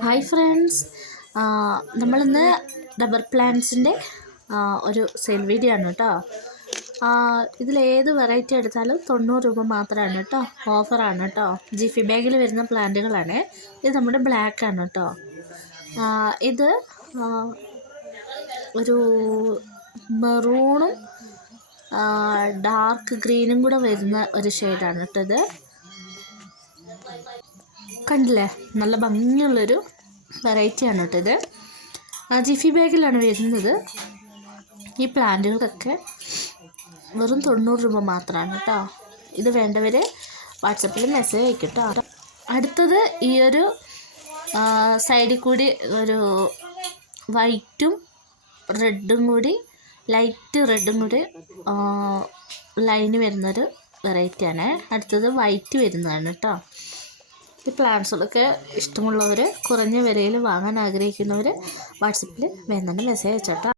Hi friends നമ്മളിന്ന് rubber പ്ലാന്റ്സിന്റെ ഒരു സെയിൽ വീഡിയോ ആണ് കേട്ടോ. ഇതിലേത് വെറൈറ്റി എടുത്താലും തൊണ്ണൂറ് രൂപ മാത്രമാണ് കേട്ടോ. ഓഫറാണ് കേട്ടോ. ജിഫി ബാഗിൽ വരുന്ന പ്ലാന്റുകളാണ്. ഇത് നമ്മുടെ ബ്ലാക്ക് ആണ് കേട്ടോ. ഇത് ഒരു മെറൂണും ഡാർക്ക് ഗ്രീനും കൂടെ വരുന്ന ഒരു ഷെയ്ഡാണ് കേട്ടോ ഇത്. കണ്ടില്ലേ? നല്ല ഭംഗിയുള്ളൊരു വെറൈറ്റിയാണ് കേട്ടോ ഇത്. ആ ജിഫി ബാഗിലാണ് വരുന്നത്. ഈ പ്ലാന്റുകൾക്കൊക്കെ വെറും തൊണ്ണൂറ് രൂപ മാത്രമാണ് കേട്ടോ. ഇത് വേണ്ടവർ വാട്സപ്പിൽ മെസ്സേജ് അയക്കും കേട്ടോ അടുത്തത് ഈ ഒരു സൈഡിൽ കൂടി ഒരു വൈറ്റും റെഡും കൂടി ലൈറ്റ് റെഡും കൂടി ലൈന് വരുന്നൊരു വെറൈറ്റിയാണ് അടുത്തത് വൈറ്റ് വരുന്നതാണ് കേട്ടോ. ഈ പ്ലാന്റ്സുകളൊക്കെ ഇഷ്ടമുള്ളവർ കുറഞ്ഞ വിലയിൽ വാങ്ങാൻ ആഗ്രഹിക്കുന്നവർ വാട്സപ്പിൽ വേണമെന്ന് മെസ്സേജ് അയച്ചോട്ടോ.